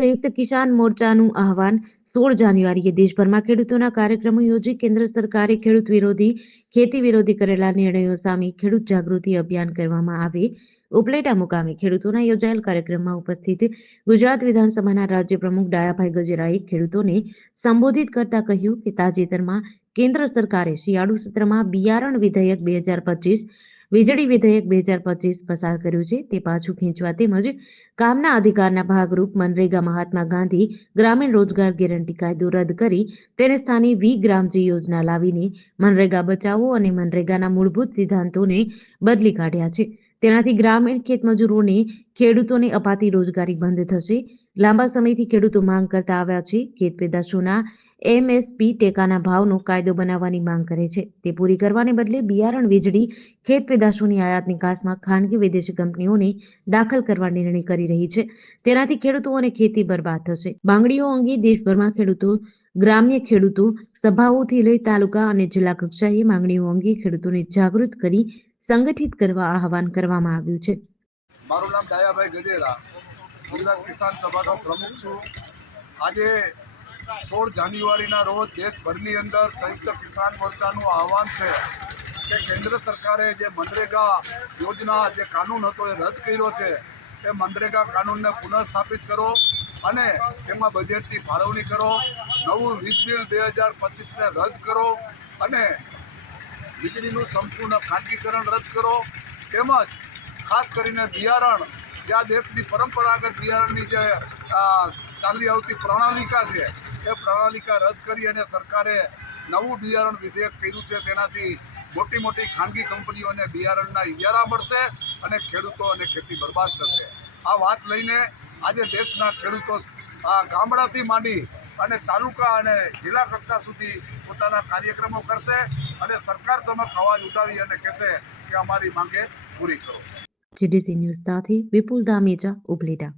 સંયુક્ત કિસાન મોરચાનું આહવાન સોળ જાન્યુઆરીએ દેશભરમાં ખેડૂતોના કાર્યક્રમો યોજી કેન્દ્ર સરકારે ખેડૂત વિરોધી, ખેતી વિરોધી કરેલા નિર્ણયો સામે ખેડૂત જાગૃતિ અભિયાન કરવામાં આવે. ઉપલેટા મુકામે ખેડૂતોના યોજાયેલ કાર્યક્રમમાં ઉપસ્થિત ગુજરાત વિધાનસભાના રાજ્ય પ્રમુખ ડાયાભાઈ ગજેરાએ ખેડૂતોને સંબોધિત કરતા કહ્યું કે તાજેતરમાં કેન્દ્ર સરકારે શિયાળુ સત્રમાં બિયારણ વિધેયક બે હજાર પચીસ વીજળી વિધેયક બે હજાર પચીસ પસાર કર્યું છે. તે પાછું ખેંચવા તેમજ કામના અધિકારના ભાગરૂપ મનરેગા મહાત્મા ગાંધી ગ્રામીણ રોજગાર ગેરંટી કાયદો રદ કરી તેને સ્થાને વી ગ્રામજી યોજના લાવીને મનરેગા બચાવો અને મનરેગાના મૂળભૂત સિદ્ધાંતોને બદલી કાઢ્યા છે. તેનાથી ગ્રામીણ ખેતમજૂરોને ખેડૂતોને અપાતી રોજગારી બંધ થશે. લાંબા સમયથી ખેડૂતો માંગ કરતા આવ્યા છે. ખેત પેદાશોના એમએસપી ટેકાના ભાવનો કાયદો બનાવવાની માંગ કરે છે. તે પૂરી કરવાને બદલે બિયારણ વીજળી, ખેત પેદાશોની આયાત નિકાસમાં ખાનગી વિદેશી કંપનીઓને દાખલ કરવા નિર્ણય કરી રહી છે. તેનાથી ખેડૂતો અને ખેતી બરબાદ થશે. માંગણીઓ અંગે દેશભરમાં ખેડૂતો, ગ્રામ્ય ખેડૂતો, સભાઓથી લઈ તાલુકા અને જિલ્લા કક્ષાએ માંગણીઓ અંગે ખેડૂતોને જાગૃત કરી સંગઠિત કરવા આહવાન કરવામાં આવ્યું છે. મારું નામ ડાયાભાઈ ગજેરા ગુજરાત કિસાન સભાનો પ્રમુખ છું. આજે સોળ જાન્યુઆરીના રોજ દેશભરની અંદર સંયુક્ત કિસાન મોરચાનું આહવાન છે કે કેન્દ્ર સરકારે જે મનરેગા યોજના જે કાનૂન હતો એ રદ કર્યો છે, એ મનરેગા કાનૂનને પુનઃસ્થાપિત કરો અને તેમાં બજેટની ફાળવણી કરો, નવું વીજ બિલ બે હજાર પચીસને રદ કરો અને વીજળીનું સંપૂર્ણ ખાનગીકરણ રદ કરો. તેમજ ખાસ કરીને બિયારણ, જે આ દેશની પરંપરાગત બિયારણની જે ચાલી આવતી પ્રણાલિકા છે એ પ્રણાલિકા રદ કરી અને સરકારે નવું બિયારણ વિધેયક કર્યું છે. તેનાથી મોટી મોટી ખાનગી કંપનીઓને બિયારણના ઇજારા મળશે અને ખેડૂતો અને ખેતી બરબાદ થશે. આ વાત લઈને આજે દેશના ખેડૂતો આ ગામડાથી માંડી અને તાલુકા અને જિલ્લા કક્ષા સુધી પોતાના કાર્યક્રમો કરશે અને સરકાર સમક્ષ અવાજ ઉઠાવી અને કહેશે કે અમારી માંગે પૂરી કરો. જીડીસી ન્યૂઝ સાથે વિપુલ દામેજા ઉપલેટા